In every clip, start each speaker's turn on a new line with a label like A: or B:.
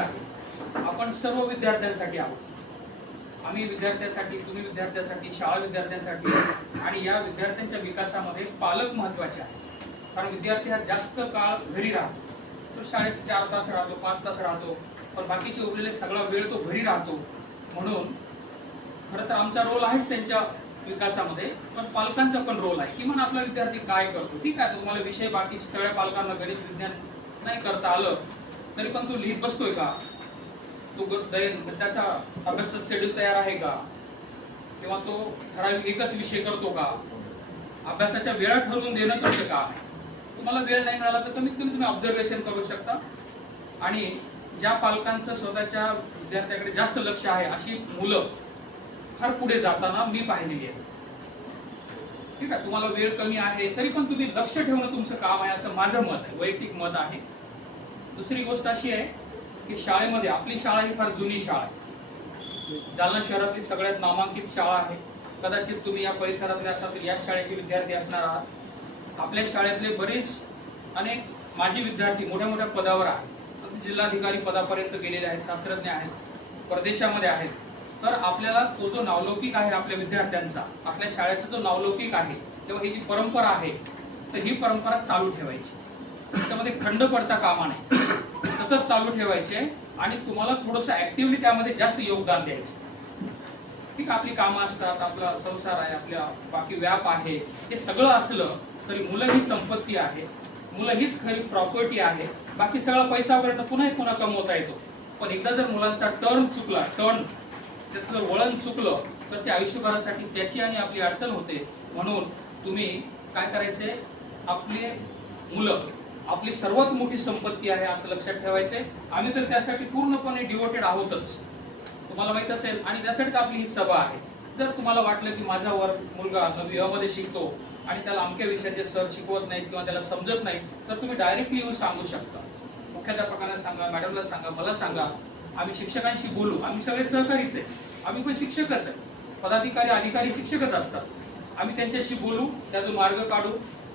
A: माहीत आहे. आपण सर्व विद्यार्थ्यांसाठी आहोत. आम्ही विद्यार्थ्यांसाठी तुम्ही विद्यार्थ्यांसाठी शाळा विद्यार्थ्यांसाठी आणि या विद्यार्थ्यांच्या विकासामध्ये पालक महत्त्वाचे आहे कारण विद्यार्थी हा जास्त काळ घरी राहतो. तो शाळेत चार तास राहतो पाच तास राहतो पण बाकीचे उरलेले सगळा वेळ तो घरी राहतो. म्हणून खरं तर आमचा रोल आहेच त्यांच्या विकासामध्ये पण पालकांचा पण रोल आहे. किमान आपला विद्यार्थी काय करतो? ठीक आहे तुम्हाला विषय बाकीचे सगळ्या पालकांना गणित विज्ञान नाही करता आलं तरी पण तो लिहित बसतोय का? तो त्याचा अभ्यासाचा शेड्यूल तयार आहे का? किंवा तो ठराविक एकच विषय करतो का? अभ्यासाच्या वेळा ठरवून देणं कसं का? तुम्हाला वेळ नाही मिळाला तर कमीत कमी तुम्ही ऑब्झर्वेशन करू शकता. आणि ज्या पालकांचं स्वतःच्या विद्यार्थ्याकडे जास्त लक्ष आहे अशी मुलं फार पुढे जाताना मी पाहिलेली आहे ठीक आहे? तुम्हाला वेळ कमी आहे तरी पण तुम्ही लक्ष ठेवणं तुमचं काम आहे असं माझं मत आहे. वैयक्तिक मत आहे. दुसरी गोष्ट अशी आहे की शाळेमध्ये आपली शाळा ही फार जुनी शाळा आहे. जालना शहरातली सगळ्यात नामांकित शाळा आहे. कदाचित तुम्ही या परिसरातले असाल तर याच शाळेचे विद्यार्थी असणार आहात. आपल्या शाळेतले बरेच अनेक माजी विद्यार्थी मोठ्या मोठ्या पदावर आहेत. जिल्हाधिकारी पदापर्यंत गेलेले आहेत शास्त्रज्ञ आहेत परदेशामध्ये आहेत. तर आपल्याला तो जो नावलौकिक आहे आपल्या विद्यार्थ्यांचा आपल्या शाळेचा जो नावलौकिक आहे तेव्हा ही जी परंपरा आहे तर ही परंपरा चालू ठेवायची. त्याच्यामध्ये खंड पडता कामा नये. ते सतत चालू ठेवायचे आणि तुम्हाला थोडंसं ऍक्टिव्हली त्यामध्ये जास्त योगदान द्यायचं. ठीक आपली कामं असतात आपला संसार आहे आपल्या बाकी व्याप आहे हे सगळं असलं तरी मुलं ही संपत्ती आहे. मुलं हीच खरी प्रॉपर्टी आहे. बाकी सगळा पैसा वगैरे पुन्हा एक पुन्हा कमवता येतो. पण एकदा जर मुलांचा टर्न चुकला टर्न त्याचं जर वळण चुकलं तर ते आयुष्यभरासाठी त्याची आणि आपली अडचण होते. म्हणून तुम्ही काय करायचे? आपले मुलं आपली सर्वात मोठी संपत्ती आहे असं लक्षात ठेवायचंय. आम्ही तर त्यासाठी पूर्णपणे डिवोटेड आहोतच. तुम्हाला माहीत असेल आणि त्यासाठीच आपली ही सभा आहे. जर तुम्हाला वाटलं की माझा वर मुलगा नववी मध्ये शिकतो आणि त्याला अमक्या विषयाचे सर शिकवत नाहीत किंवा त्याला समजत नाही तर तुम्ही डायरेक्टली येऊन सांगू शकता. मुख्याध्यापकांना सांगा मॅडमला सांगा मला सांगा. आम्ही शिक्षकांशी बोलू. आम्ही सगळे सहकारीच आहे. आम्ही पण शिक्षकच आहे. पदाधिकारी अधिकारी शिक्षकच असतात. आम्ही त्यांच्याशी बोलू त्यातून मार्ग काढू.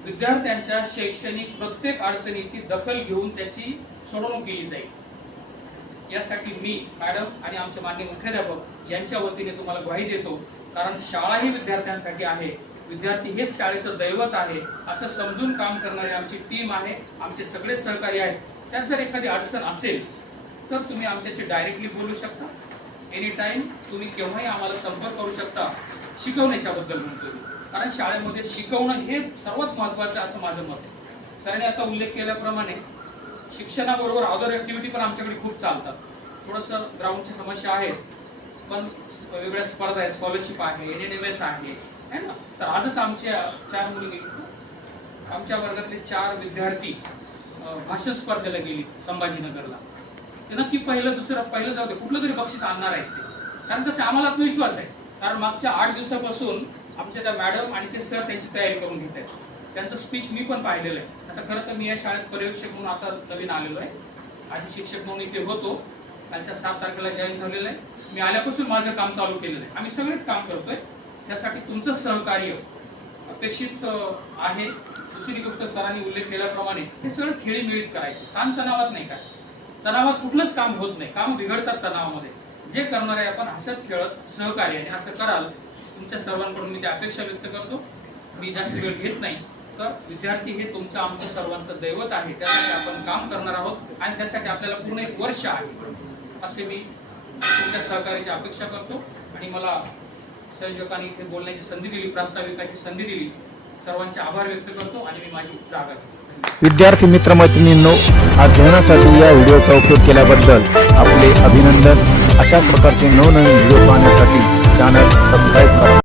A: विद्यार्थ्यांच्या शैक्षणिक प्रत्येक अडचणीची दखल घेऊन त्याची सोडवणूक केली जाईल. यासाठी मी मॅडम आणि आमचे मान्य मुख्याध्यापक यांच्या वतीने तुम्हाला ग्वाही देतो. कारण शाळा ही विद्यार्थ्यांसाठी आहे. विद्यार्थी हेच शाळेचं दैवत आहे. असं समजून काम करणारी आमची टीम आहे. आमचे सगळे सहकारी आहेत. त्यात जर एखादी अडचण असेल तर तुम्ही आमच्याशी डायरेक्टली बोलू शकता. एनी टाईम तुम्ही केव्हाही आम्हाला संपर्क करू शकता. शिकवण्याच्याबद्दल म्हणतो कारण शाळेमध्ये शिकवणं हे सर्वात महत्वाचं असं माझं मत आहे. सरांनी आता उल्लेख केल्याप्रमाणे शिक्षणाबरोबर अदर ऍक्टिव्हिटी पण आमच्याकडे खूप चालतात. थोडंसं ग्राउंडची समस्या आहे पण वेगवेगळ्या स्पर्धा आहेत. स्कॉलरशिप आहे एन एन एम एस आहे है ना? तर आजच आमच्या चार मुली आमच्या वर्गातले चार विद्यार्थी भाषण स्पर्धेला गेली संभाजीनगरला. ते नक्की पहिलं दुसरं पहिलं जाऊ दे कुठलं तरी बक्षीस आणणार आहेत ते. कारण तसे आम्हाला आत्मविश्वास आहे. कारण मागच्या आठ दिवसापासून आमच्या त्या मॅडम आणि ते सर त्यांची तयारी करून घेत आहेत. त्यांचं स्पीच मी पण पाहिलेलं आहे. आता खरं तर मी या शाळेत पर्यवेक्षक म्हणून आता नवीन आलेलो आहे. आधी शिक्षक म्हणून इथे होतो. त्यांच्या सात तारखेला जॉईन झालेलं आहे. मी आल्यापासून माझं काम चालू केलेलं आहे. आम्ही सगळेच काम करतोय. त्यासाठी तुमचं सहकार्य अपेक्षित आहे. दुसरी गोष्ट सरांनी उल्लेख केल्याप्रमाणे हे सगळं खेळीमिळीत करायचे. ताण तणावात नाही करायचं. तणावात कुठलंच काम होत नाही. काम बिघडतात तणावामध्ये. जे करणार आहे आपण हसत खेळत सहकार्याने असं कराल. तुमच्या सर्वांकडून मी त्या अपेक्षा व्यक्त करतो. मी जास्त वेळ घेत नाही. तर विद्यार्थी हे तुमचं आमचं सर्वांचं दैवत आहे. त्यासाठी आपण काम करणार आहोत आणि त्यासाठी आपल्याला पूर्ण एक वर्ष आहे. असे मी तुमच्या सहकार्याची अपेक्षा करतो. आणि मला संयोजकांनी इथे बोलण्याची संधी दिली प्रास्ताविकाची संधी दिली. सर्वांचे आभार व्यक्त करतो आणि मी माझी जागा घेतो.
B: विद्यार्थी मित्रमैत्रिणींनो अध्ययनासाठी या व्हिडिओचा उपयोग केल्याबद्दल आपले अभिनंदन. अशा प्रकारचे नवनवीन व्हिडिओ पाहण्यासाठी चॅनल सबस्क्राईब करा.